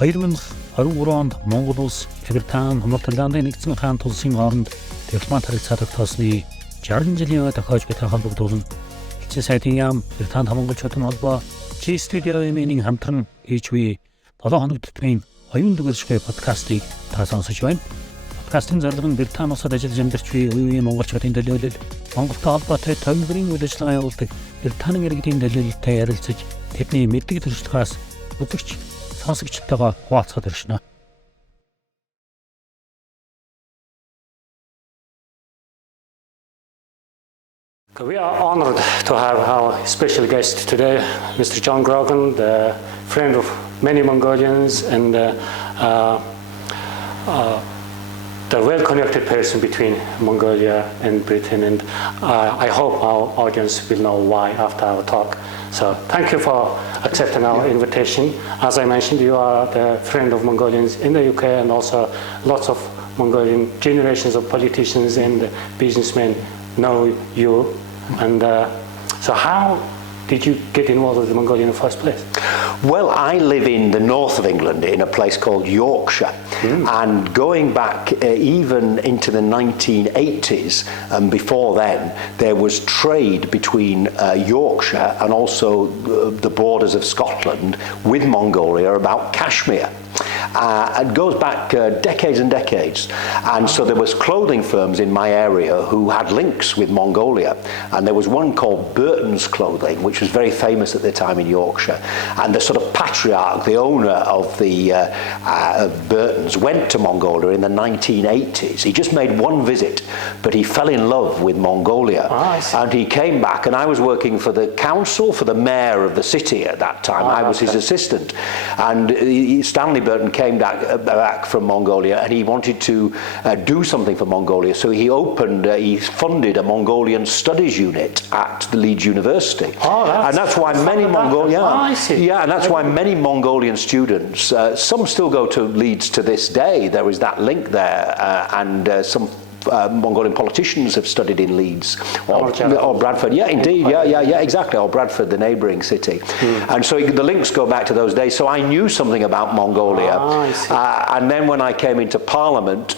2023 онд Монгол улс Британийн Худалдааны нэгдсэн хаан тулсын хооронд дипломат харилцаа тогтоосны 60 жилийн тохиож буй холбогдуулан элчин сайдын яам Британи хамгаалчдын холбоо студиогийн хамтран хийж буй 7 хоног төтмийн оюунлаг оршихуй подкастыг та сонсож байна. Подкастын зорилго нь Британи улсад ажиллаж амьдарч буй үеийн монголчуудын төлөөлөл, Монголтой холбоотой төлөвлөрийн үйл ажиллагаа явуулдаг Британийн иргэдийн төлөөлөлтэй ярилцаж тэдний мэддэг төрслөхөөс үзэгч сонсогчтойгоо хуваалцахад иршнэ. We are honored to have our special guest today, Mr. Jон Grogan, the friend of many Mongolians and the well-connected person between Mongolia and Britain. And I hope our audience will know why after our talk. So thank you for accepting our invitation. As I mentioned, you are the friend of Mongolians in the UK and also lots of Mongolian generations of politicians and businessmen know you. And so how did you get involved with Mongolia in the first place? Well, I live in the north of England in a place called Yorkshire. And going back even into the 1980s and before then, there was trade between Yorkshire and also the borders of Scotland with Mongolia about Kashmir. It goes back decades and decades, and so there was clothing firms in my area who had links with Mongolia, and there was one called Burton's Clothing, which was very famous at the time in Yorkshire, and the sort of patriarch, the owner of the of Burton's, went to Mongolia in the 1980s. He just made one visit, but he fell in love with Mongolia, and he came back, and I was working for the council, for the mayor of the city at that time. I was his assistant, and Stanley Burton came back from Mongolia, and he wanted to do something for Mongolia, so he funded a Mongolian studies unit at the Leeds University. And that's why many many Mongolian students, some still go to Leeds to this day. There is that link there, and some Mongolian politicians have studied in Leeds or Bradford. Yeah, indeed. Yeah, exactly. Or Bradford, the neighbouring city. And so the links go back to those days. So I knew something about Mongolia. And then when I came into Parliament,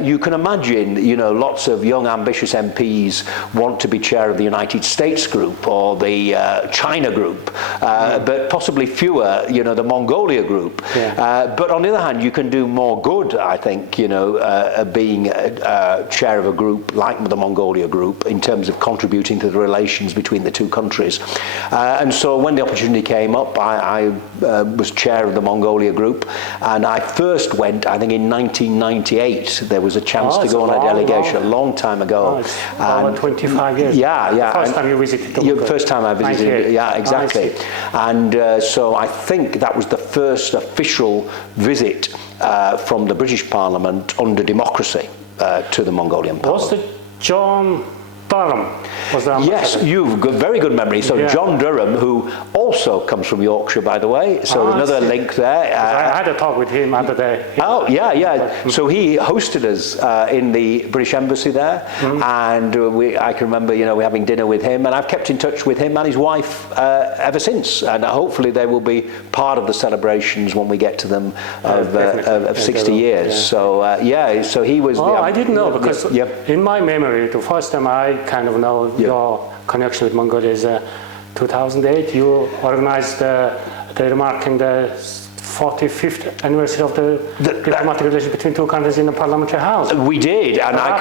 you can imagine, lots of young, ambitious MPs want to be chair of the United States group or the China group, but possibly fewer, the Mongolia group. But on the other hand, you can do more good, I think, being chair of a group like the Mongolia group in terms of contributing to the relations between the two countries. And so when the opportunity came up, I was chair of the Mongolia group, and I first went, I think in 1998, there was a chance to go on a delegation a long time ago. Over 25 years. Yeah. First time you visited the Mongolia. First time I visited, yeah, exactly. And so I think that was the first official visit from the British Parliament under democracy to the Mongolian Parliament. Was the John Durham? Yes, you've got very good memory. So John Durham, who also comes from Yorkshire, by the way, so another link there. I had a talk with him under the... So he hosted us in the British Embassy there, and I can remember, we're having dinner with him, and I've kept in touch with him and his wife ever since, and hopefully they will be part of the celebrations when we get to them of 60 years. So so he was... I didn't know, because in my memory, the first time I kind of know your connection with Mongolia is 2008. You organized the remarking the 45th anniversary of the diplomatic relations between two countries in the parliamentary house. We did, and I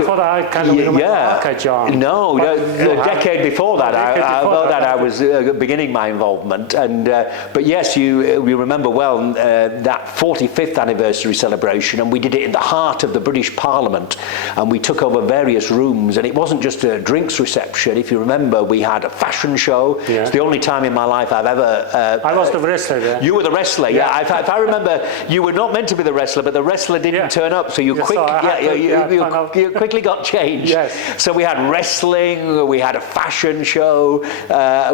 kind of remember. John. No, the decade before that, I was beginning my involvement, and but yes, you remember well that 45th anniversary celebration, and we did it in the heart of the British Parliament, and we took over various rooms, and it wasn't just a drinks reception. If you remember, we had a fashion show. Yeah. It's the only time in my life I've ever. I was the wrestler. Yeah. You were the wrestler. Yeah. If I remember, you were not meant to be the wrestler, but the wrestler didn't turn up, so you quickly got changed. Yes. So we had wrestling, we had a fashion show,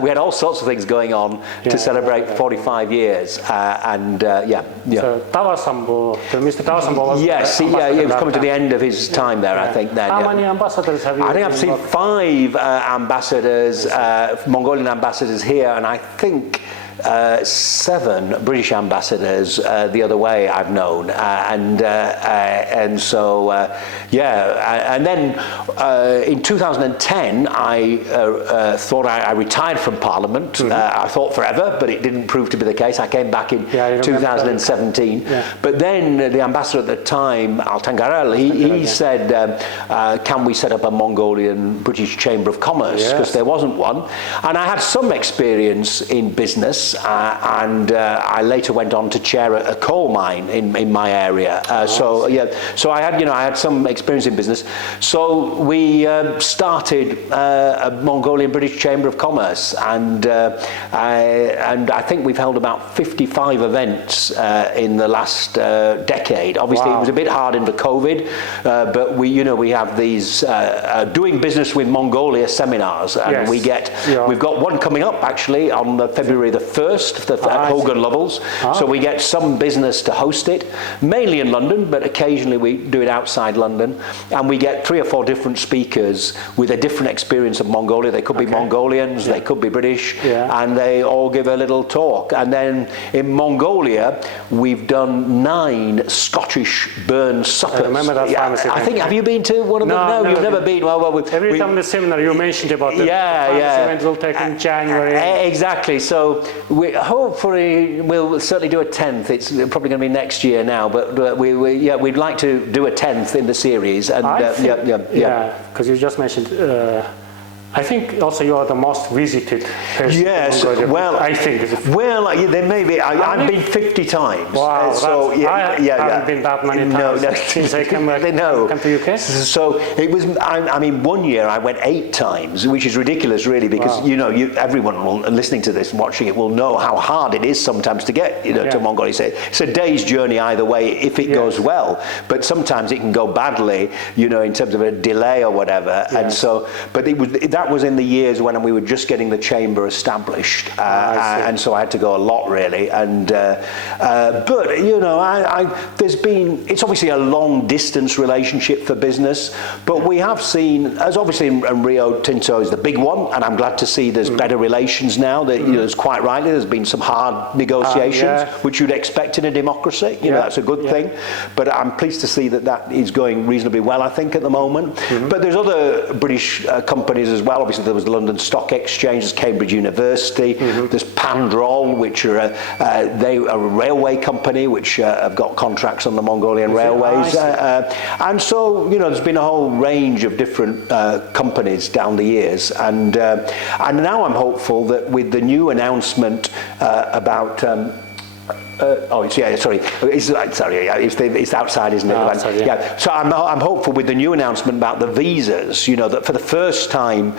we had all sorts of things going on to celebrate 45 years, and So Tawasambo, Mr. Tawasambo was... Yes, he was coming to the end of his time there, I think. Then. How many ambassadors have you... I think I've seen 5 ambassadors, Mongolian ambassadors here, and I think 7 British ambassadors the other way I've known, and so and then in 2010 I thought I retired from Parliament. I thought forever, but it didn't prove to be the case. I came back in 2017, but then the ambassador at the time, Al-Tangarel, he said, can we set up a Mongolian British Chamber of Commerce, because there wasn't one. And I had some experience in business, and I later went on to chair a coal mine in my area. So I had some experience in business. So we started a Mongolian British Chamber of Commerce, and I think we've held about 55 events in the last decade. Obviously, it was a bit hard into COVID, but we have these doing business with Mongolia seminars, and we've got one coming up actually on February the 1st at Hogan Lovells. So we get some business to host it, mainly in London, but occasionally we do it outside London, and we get 3 or 4 different speakers with a different experience of Mongolia. They could be Mongolians, they could be British, and they all give a little talk. And then in Mongolia, we've done 9 Scottish burn suppers. I remember that pharmacy. I think, have you been to one of them? No, you've never been. Well, every time the seminar you mentioned about the event will take in January. Exactly. So hopefully we'll certainly do a 10th. It's probably going to be next year now, but we'd like to do a 10th in the series. And because you just mentioned. I think also you are the most visited person. Yes, well, I think. There may be. I've been 50 times. Wow, so I haven't been that many times since I came back. Come to UK. So it was. I mean, one year I went 8 times, which is ridiculous, really, because everyone listening to this and watching it will know how hard it is sometimes to get to Mongolia. It's a day's journey either way if it goes well, but sometimes it can go badly, in terms of a delay or whatever. And so, but that was in the years when we were just getting the chamber established, and so I had to go a lot, really. And but there's been, it's obviously a long distance relationship for business, but we have seen, as obviously in Rio Tinto is the big one, and I'm glad to see there's better relations now. That there's quite rightly there's been some hard negotiations, which you'd expect in a democracy. That's a good thing. But I'm pleased to see that is going reasonably well, I think, at the moment. But there's other British companies as well. Obviously, there was the London Stock Exchange, there's Cambridge University, there's Pandrol, which are a railway company which have got contracts on the Mongolian railways, and so there's been a whole range of different companies down the years, and now I'm hopeful that with the new announcement about. It's outside, isn't it? Outside, So I'm hopeful with the new announcement about the visas, that for the first time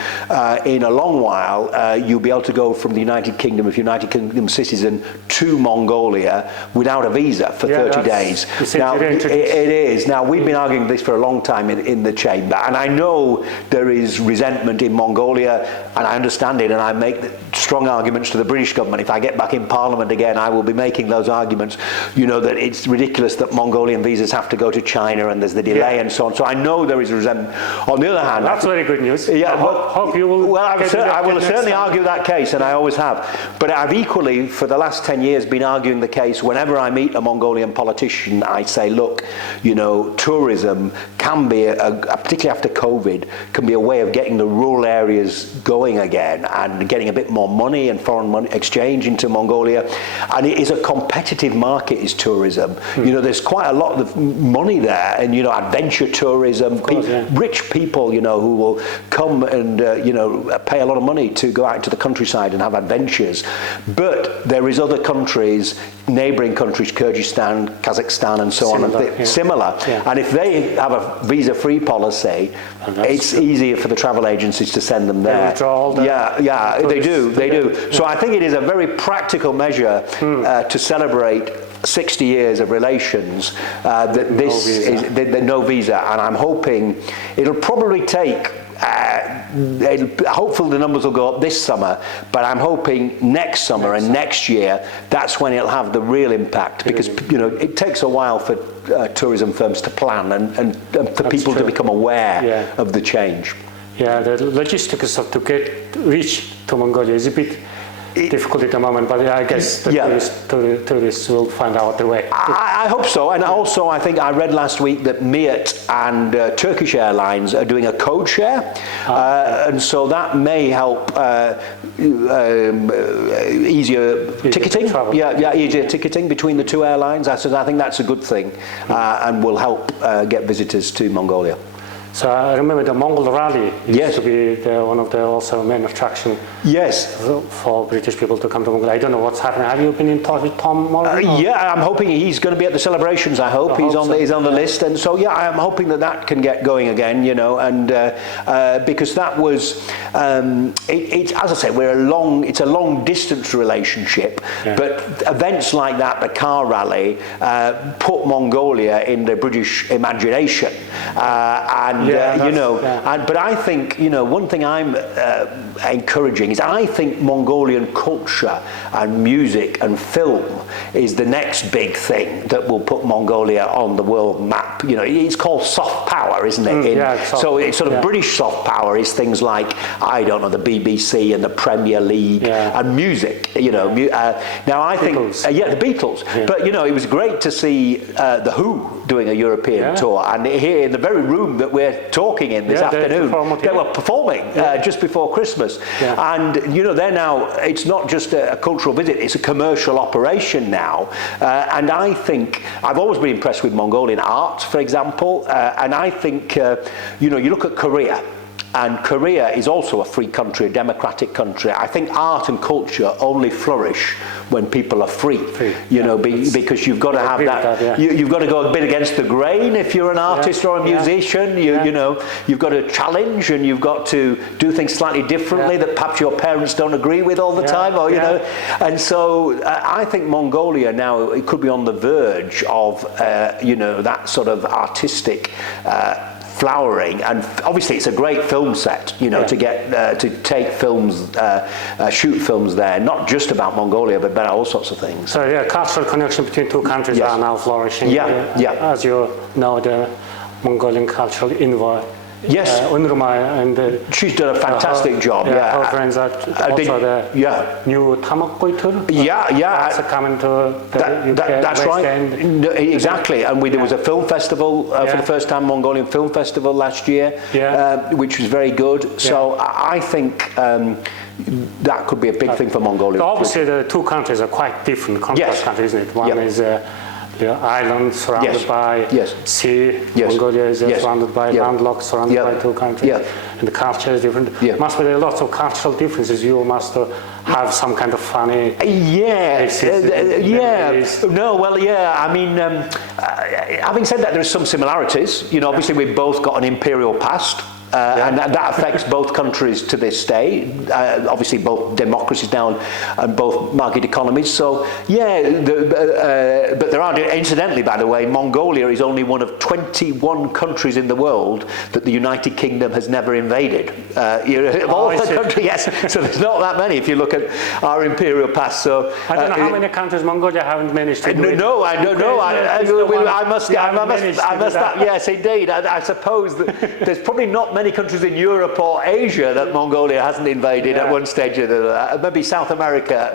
in a long while, you'll be able to go from the United Kingdom, if you're a United Kingdom citizen, to Mongolia without a visa for 30 days. Now, it is. Now, we've been arguing this for a long time in the chamber, and I know there is resentment in Mongolia, and I understand it, and I make strong arguments to the British government. If I get back in Parliament again, I will be making those arguments, that it's ridiculous that Mongolian visas have to go to China and there's the delay and so on. So I know there is resentment. On the other hand, that's very good news. Yeah, hope you will. Well, I will certainly argue that case, and I always have. But I've equally, for the last 10 years, been arguing the case. Whenever I meet a Mongolian politician, I say, look, tourism can be, particularly after COVID, can be a way of getting the rural areas going again and getting a bit more money and foreign money exchange into Mongolia. And it is a competitive market, is tourism. There's quite a lot of money there, and adventure tourism, rich people, who will come and pay a lot of money to go out into the countryside and have adventures. But there is other countries, neighbouring countries, Kyrgyzstan, Kazakhstan, and so on, similar. And if they have a visa-free policy, it's easier for the travel agencies to send them there. They do. So I think it is a very practical measure to celebrate 60 years of relations, that this is no visa, and I'm hoping it'll probably take. Hopefully the numbers will go up this summer, but I'm hoping next summer and next year, that's when it'll have the real impact, because it takes a while for tourism firms to plan and for people to become aware of the change. Yeah, the logistics of to reach to Mongolia is a bit difficult at the moment, but I guess the tourists will find out the way. I hope so, and also I think I read last week that Miat and Turkish Airlines are doing a code share, and so that may help easier ticketing. Easier ticketing between the two airlines. I think that's a good thing, and will help get visitors to Mongolia. So I remember the Mongol rally used to be one of the also main attraction. Yes. For British people to come to Mongolia. I don't know what's happening. Have you been in touch with Tom already? Yeah, I'm hoping he's going to be at the celebrations. I hope he's on the list, and so I'm hoping that can get going again. You know, and because that was it's as I say, it's a long distance relationship, but events like that, the car rally, put Mongolia in the British imagination, but I think one thing I'm encouraging is I think Mongolian culture and music and film is the next big thing that will put Mongolia on the world map. It's called soft power, isn't it? So it's sort of British soft power is things like, I don't know, the BBC and the Premier League and music. Now I think the Beatles. Yeah. But it was great to see the Who doing a European tour, and here in the very room that we're talking in this afternoon, they were performing just before Christmas. And they're now, it's not just a cultural visit, it's a commercial operation now. And I think, I've always been impressed with Mongolian art, for example, and I think, you look at Korea, and Korea is also a free country, a democratic country. I think art and culture only flourish when people are free. Because you've got to have that. You've got to go a bit against the grain if you're an artist or a musician. You've got to challenge, and you've got to do things slightly differently that perhaps your parents don't agree with all the time. Or and so I think Mongolia now, it could be on the verge of that sort of artistic flowering, and obviously it's a great film set, to get to take films, shoot films there, not just about Mongolia, but about all sorts of things. So cultural connection between two countries are now flourishing. As you know, the Mongolian cultural envoy. Yes, and she's done a fantastic job. Her friends are also the new Tamakkoitur. That's coming to the UK that's West right. End. Exactly, and there was a film festival for the first time, Mongolian Film Festival last year, which was very good. So I think that could be a big thing for Mongolia. So obviously, the two countries are quite different countries, isn't it? One is island surrounded by sea. Mongolia is surrounded by landlocked, surrounded by two countries. And the culture is different. Must be there are lots of cultural differences. You must have some kind of funny I mean, having said that, there are some similarities. Obviously we've both got an imperial past. And that affects both countries to this day. Obviously, both democracies now and both market economies. So, but there are, incidentally, by the way, Mongolia is only one of 21 countries in the world that the United Kingdom has never invaded. Of all the countries, yes. So there's not that many if you look at our imperial past. So I don't know how many countries Mongolia haven't managed to do. No, I don't know. I must. Yes, indeed. I suppose that there's probably not many countries in Europe or Asia that Mongolia hasn't invaded at one stage or another. Maybe South America.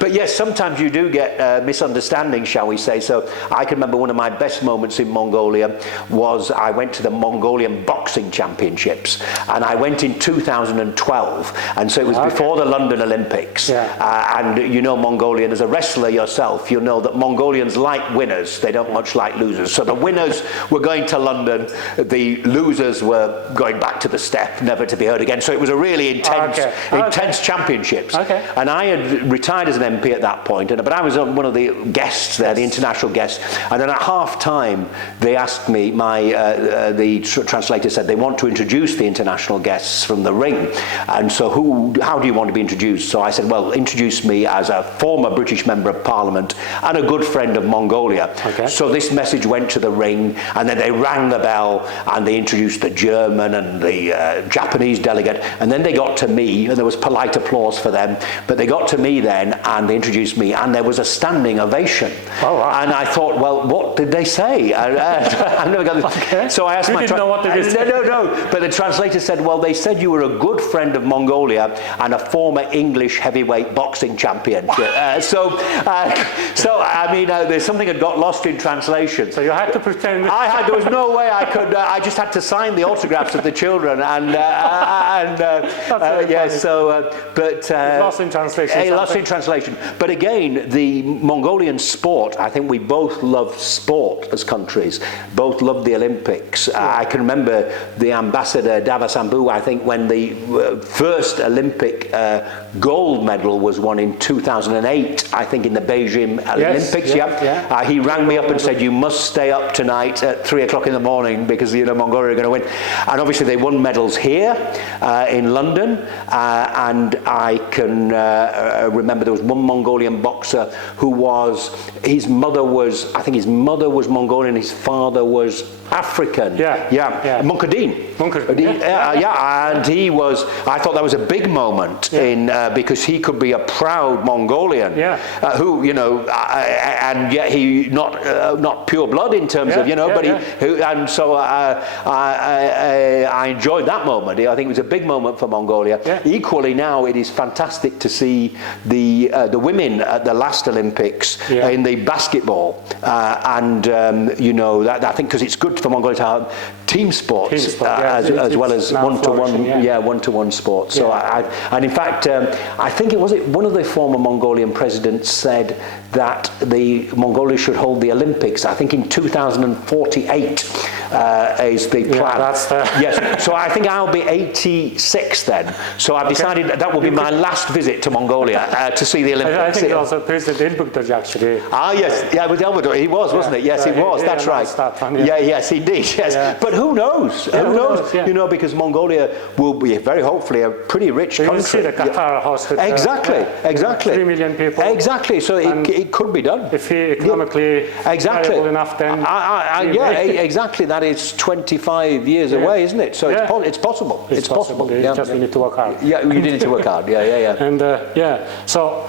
But yes, sometimes you do get misunderstandings, shall we say. So I can remember one of my best moments in Mongolia was I went to the Mongolian Boxing Championships, and I went in 2012, and so it was before the London Olympics. And Mongolian, as a wrestler yourself, you know that Mongolians like winners, they don't much like losers. So the winners were going to London, the losers were going back to the steppe, never to be heard again. So it was a really intense championships. And I had retired as an MP at that point, but I was one of the guests there, the international guests. And then at half time, they asked me, the translator said they want to introduce the international guests from the ring. And so how do you want to be introduced? So I said, well, introduce me as a former British Member of Parliament and a good friend of Mongolia. So this message went to the ring, and then they rang the bell, and they introduced the German and the Japanese delegate, and then they got to me, and there was polite applause for them, but they got to me then, and they introduced me, and there was a standing ovation. Oh, wow. And I thought, well, what did they say? I've never got this. Okay. So I asked you didn't know what they did. No. But the translator said, well, they said you were a good friend of Mongolia and a former English heavyweight boxing champion. So I mean, there's something that got lost in translation. So you had to pretend. There was no way I could. I just had to sign the autographs of the children, and yeah. So, but lost in translation. Lost in translation. But again, the Mongolian sport. I think we both love sport as countries. Both love the Olympics. I can remember the ambassador Davasambu. I think when the first Olympic gold medal was won in 2008. I think in the Beijing Olympics. Yeah. He rang me up and said, "You must stay up tonight at 3 o'clock in the morning because Mongolia are going to win." And obviously they won medals here in London. And I can remember there was one Mongolian boxer who his mother was Mongolian, his father was African. Yeah. Munkadeen. And he was. I thought that was a big moment because he could be a proud Mongolian. Who and yet he not pure blood in terms of but and so I enjoyed that moment. I think it was a big moment for Mongolia. Equally now it is fantastic to see the women at the last Olympics in the basketball and that I think because it's good for Mongolia to have team sports as well as one-to-one sports. So and in fact I think it was one of the former Mongolian presidents said that Mongolia should hold the Olympics. I think in 2048 is the plan. Yes. So I think I'll be 86 then. So I've decided that will be my last visit to Mongolia to see the Olympics. I think also President Ilbukdaj actually. Yes. Yeah, it was Elbukdaj. He was, wasn't it? Yes, it was. That's right. Yes, indeed. Yes. But who knows? Who knows? Because Mongolia will be very hopefully a pretty rich country. You see the Qatar host. Exactly. 3 million people. Exactly. So it could be done. If economically viable enough, then exactly. That is 25 years away, isn't it? So it's possible. It's possible. Just we need to work hard. Yeah, you need to work hard. Yeah. And so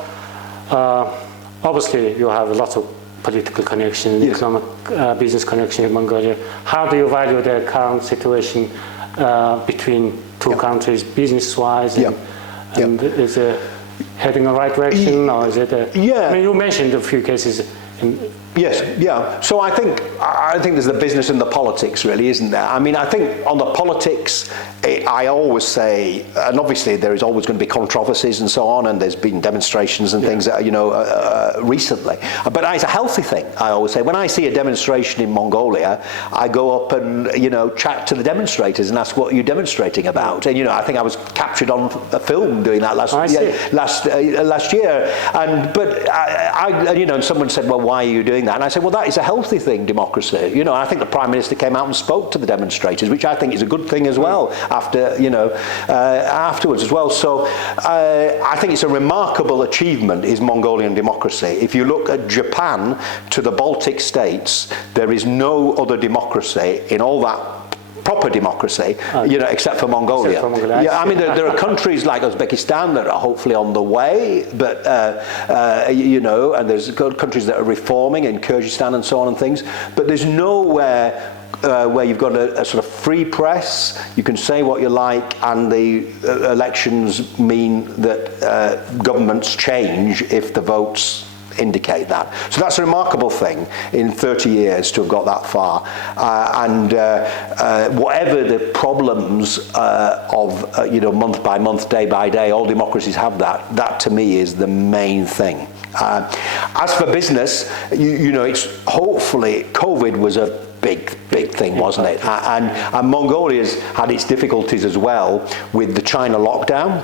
obviously you have lots of political connection, economic business connection in Mongolia. How do you value the current situation between two countries, business-wise, and is it heading in the right direction, or is it? I mean, you mentioned a few cases. Yes. So I think there's the business and the politics, really, isn't there? I mean, I think on the politics, I always say, and obviously there is always going to be controversies and so on, and there's been demonstrations and things, recently. But it's a healthy thing, I always say. When I see a demonstration in Mongolia, I go up and, chat to the demonstrators and ask, what are you demonstrating about? And, I think I was captured on a film doing that last year. And someone said, well, why are you doing that? And I said, well, that is a healthy thing, democracy. And I think the Prime Minister came out and spoke to the demonstrators, which I think is a good thing as well, afterwards as well. So I think it's a remarkable achievement, is Mongolian democracy. If you look at Japan to the Baltic states, there is no other democracy in all that proper democracy, except for Mongolia. I mean, there are countries like Uzbekistan that are hopefully on the way, but and there's countries that are reforming in Kyrgyzstan and so on and things. But there's nowhere where you've got a sort of free press, you can say what you like, and the elections mean that governments change if the votes indicate that. So that's a remarkable thing in 30 years to have got that far. Whatever the problems of month by month, day by day, all democracies have that. That to me is the main thing. As for business, it's hopefully COVID was a big thing, wasn't it? And Mongolia's had its difficulties as well with the China lockdown,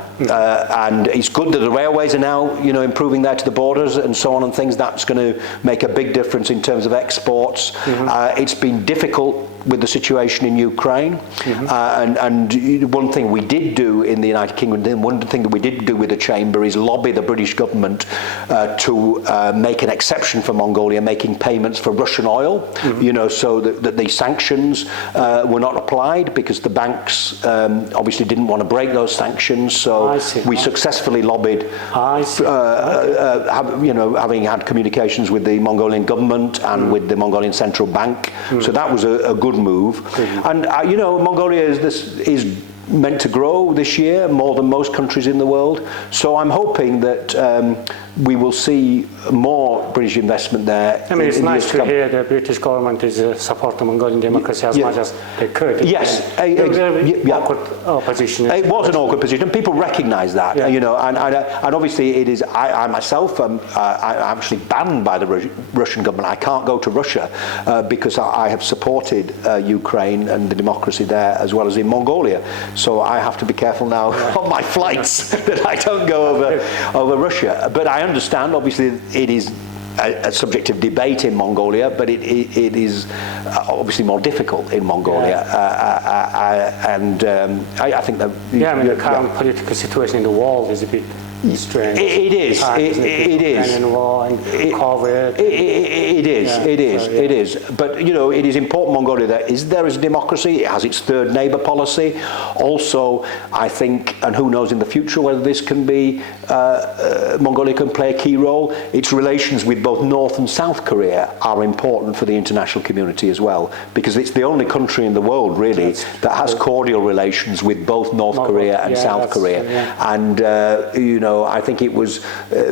and it's good that the railways are now, improving there to the borders and so on and things. That's going to make a big difference in terms of exports. It's been difficult with the situation in Ukraine. And one thing we did do in the United Kingdom, one thing that we did do with the Chamber is lobby the British government to make an exception for Mongolia, making payments for Russian oil, so that the sanctions were not applied, because the banks obviously didn't want to break those sanctions. So we successfully lobbied, having had communications with the Mongolian government and with the Mongolian Central Bank. So that was a good move. And Mongolia is meant to grow this year more than most countries in the world. So I'm hoping that we will see more British investment there. I mean, it's nice to hear the British government is supporting Mongolian democracy as much as they could. Yes, awkward position. It was an awkward position, and people recognise that. And obviously it is. I myself I'm actually banned by the Russian government. I can't go to Russia because I have supported Ukraine and the democracy there as well as in Mongolia. So I have to be careful now on my flights that I don't go over Russia. But I understand, obviously, it is a subject of debate in Mongolia, but it is obviously more difficult in Mongolia. I think that... the current political situation in the world is a bit strange. It is. It is. It is. But it is important Mongolia there is a democracy. It has its third neighbour policy. Also, I think, and who knows in the future whether this can be Mongolia can play a key role. Its relations with both North and South Korea are important for the international community as well, because it's the only country in the world really that has cordial relations with both North Korea and South Korea. And I think it was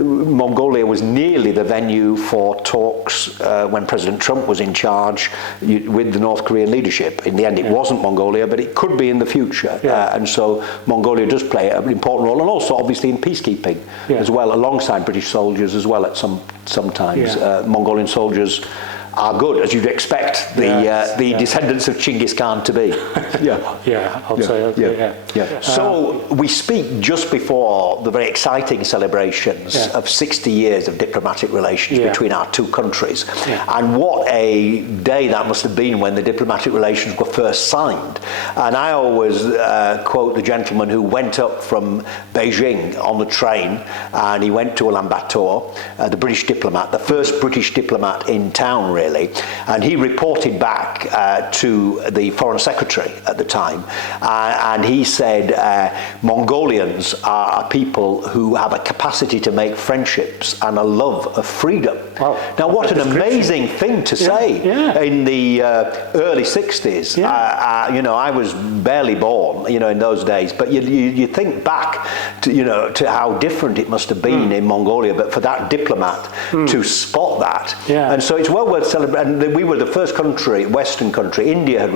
Mongolia was nearly the venue for talks when President Trump was in charge with the North Korean leadership. In the end, it wasn't Mongolia, but it could be in the future. And so Mongolia does play an important role, and also obviously in peacekeeping as well, alongside British soldiers as well. At sometimes Mongolian soldiers are good, as you'd expect the descendants of Genghis Khan to be. So we speak just before the very exciting celebrations of 60 years of diplomatic relations between our two countries. And what a day that must have been when the diplomatic relations were first signed. And I always quote the gentleman who went up from Beijing on the train, and he went to Ulaanbaatar, the British diplomat, the first British diplomat in town really. And he reported back to the Foreign Secretary at the time, and he said Mongolians are a people who have a capacity to make friendships and a love of freedom. Wow. Now, what an amazing thing to say in the early 60s. I was barely born, in those days, but you think back to how different it must have been in Mongolia, but for that diplomat to spot that. And so it's well worth celebrating. And we were the first country, Western country. India had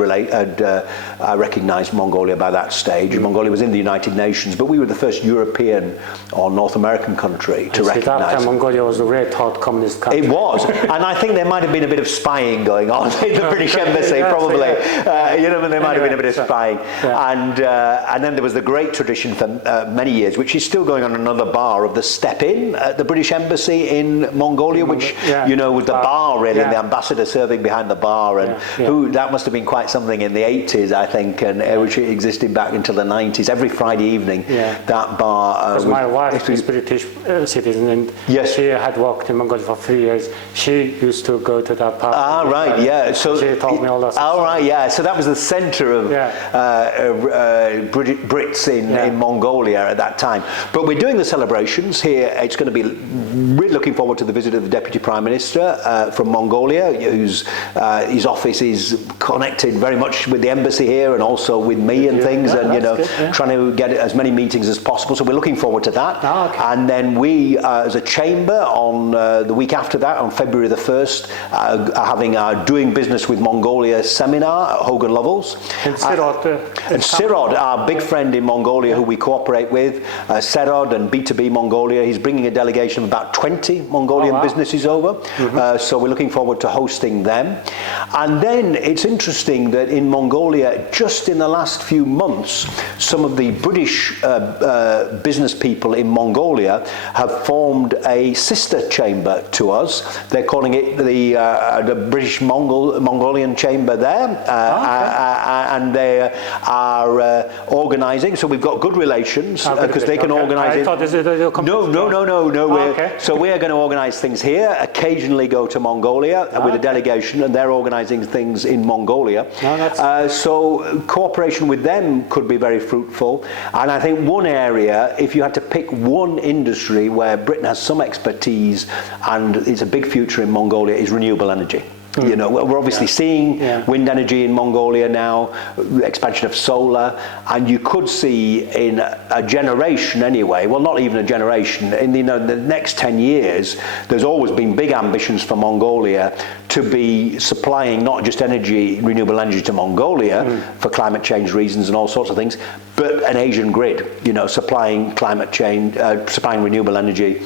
recognised Mongolia by that stage. Mongolia was in the United Nations, but we were the first European or North American country to recognise. That Mongolia was a red hot communist country. It was, and I think there might have been a bit of spying going on in the British embassy, probably. There might have been a bit of spying. And then there was the great tradition for many years, which is still going on another bar, of the step-in at the British embassy in Mongolia, which was the bar really, and the ambassador serving behind the bar, and that must have been quite something in the 80s, I think, and which existed back until the 90s. Every Friday evening, that bar. Because my wife is British citizen, and she had worked in Mongolia for 3 years. She used to go to that pub. So she told me all that. So that was the centre of Brits in Mongolia at that time. But we're doing the celebrations here. It's going to be. We're looking forward to the visit of the Deputy Prime Minister from Mongolia, whose his office is connected very much with the embassy here, and also with me and things, and trying to get as many meetings as possible. So we're looking forward to that. And then we, as a chamber, on the week after that, on February the 1st, are having our Doing Business with Mongolia seminar at Hogan Lovells. And Sirod, our big friend in Mongolia, who we cooperate with, Sirod and B2B Mongolia, he's bringing a delegation of about 20 Mongolian businesses over. So we're looking forward forward to hosting them. And then it's interesting that in Mongolia, just in the last few months, some of the British business people in Mongolia have formed a sister chamber to us. They're calling it the British Mongolian Chamber there, and they are organising. So we've got good relations because they can organise it. I thought this is a No. So we are going to organise things here. Occasionally go to Mongolia with a delegation, and they're organising things in Mongolia. So cooperation with them could be very fruitful. And I think one area, if you had to pick one industry where Britain has some expertise and it's a big future in Mongolia, is renewable energy. You know, we're obviously seeing wind energy in Mongolia now, expansion of solar, and you could see in a generation anyway, well, not even a generation, in the next 10 years, there's always been big ambitions for Mongolia to be supplying not just renewable energy to Mongolia for climate change reasons and all sorts of things, but an Asian grid, supplying climate change, supplying renewable energy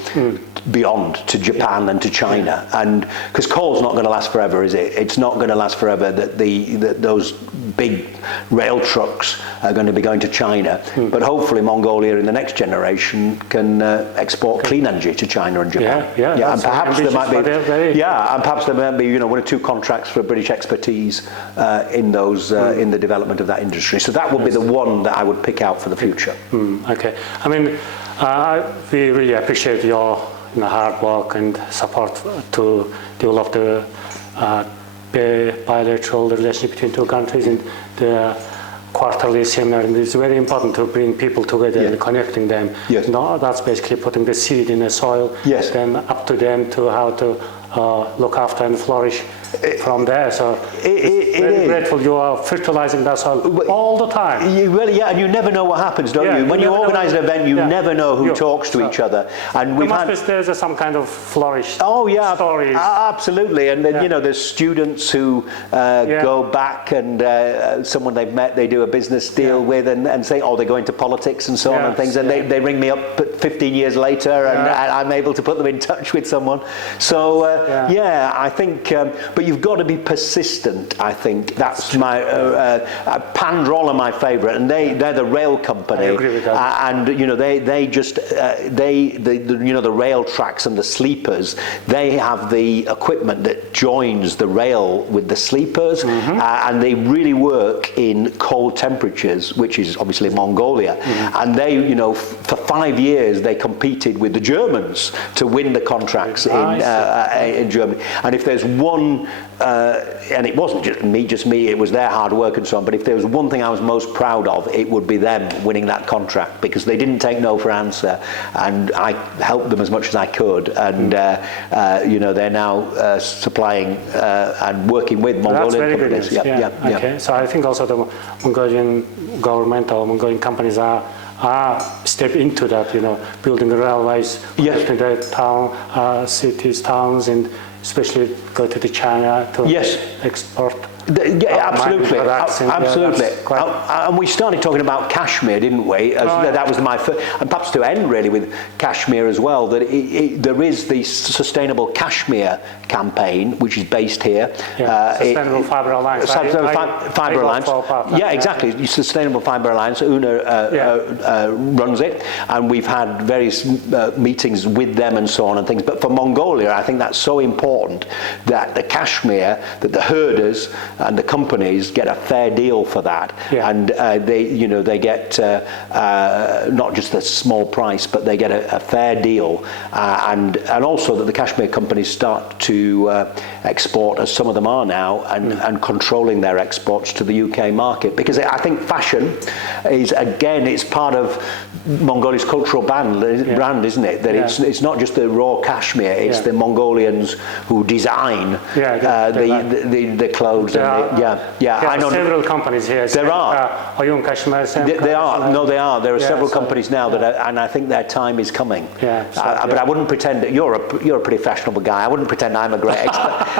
beyond to Japan and to China. And because coal's not going to last forever, is it? It's not going to last forever that those big rail trucks are going to be going to China. But hopefully Mongolia in the next generation can export clean energy to China and Japan. And perhaps there might be one or two contracts for British expertise in those in the development of that industry. So that would be the one that I would pick out for the future. Okay. I mean, we really appreciate your hard work and support to develop the bilateral relationship between two countries, and the quarterly seminar. And it's very important to bring people together and connecting them. Yes. That's basically putting the seed in the soil. Yes. Then up to them to how to look after and flourish from there. So it's very grateful you are fertilizing that soil all the time. And you never know what happens, don't you? When you organise an event, you never know who talks to each other. And there's some kind of flourish. Stories. Absolutely. And then there's students who go back and someone they've met, they do a business deal with, and say, they go into politics and so on and things, and they ring me up 15 years later, and I'm able to put them in touch with someone. So I think, but you've got to be persistent. I think that's my Pandrol are my favourite, and they're the rail company. I agree with that. And they just the rail tracks and the sleepers. They have the equipment that joins the rail with the sleepers, and they really work in cold temperatures, which is obviously Mongolia. And they, for 5 years they competed with the Germans to win the contracts in Germany. And if there's one, and it wasn't just me, it was their hard work and so on, but if there was one thing I was most proud of, it would be them winning that contract, because they didn't take no for answer, and I helped them as much as I could, and they're now supplying and working with Mongolian companies. Okay, so I think also the Mongolian government or Mongolian companies are step into that, building the railways, connecting the cities, towns, and especially go to China to export. Absolutely. And we started talking about Kashmir, didn't we? That was my first, and perhaps to end really with Kashmir as well, that there is the Sustainable Kashmir campaign, which is based here. Sustainable Fibre Alliance. Fibre Alliance. Exactly. Sustainable Fibre Alliance. Una runs it, and we've had various meetings with them and so on and things. But for Mongolia, I think that's so important that the Kashmir, that the herders and the companies get a fair deal for that, and they get not just a small price, but they get a fair deal, and also that the Kashmir companies start to export, as some of them are now, and controlling their exports to the UK market, because I think fashion is, again, it's part of Mongolia's cultural brand, isn't it? That it's not just the raw Kashmir, it's the Mongolians who design the clothes. I know several companies here. There are. They are. There are several companies now and I think their time is coming. But I wouldn't pretend that you're a pretty fashionable guy. I wouldn't pretend I'm a great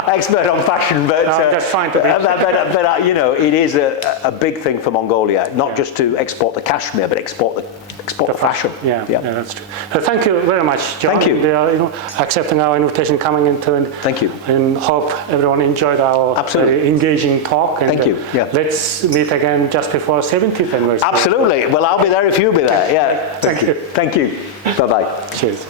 expert on fashion, but I'm just trying to be. But it is a big thing for Mongolia, not just to export the Kashmir, but export export fashion. Yeah, that's true. Thank you very much, John. Thank you. Accepting our invitation, coming into it. Thank you. And hope everyone enjoyed our very engaging talk. And Thank you. Yeah. Let's meet again just before 70th anniversary. Absolutely. Well, I'll be there if you'll be there. Yeah. Thank you. Thank you. Bye-bye. Cheers.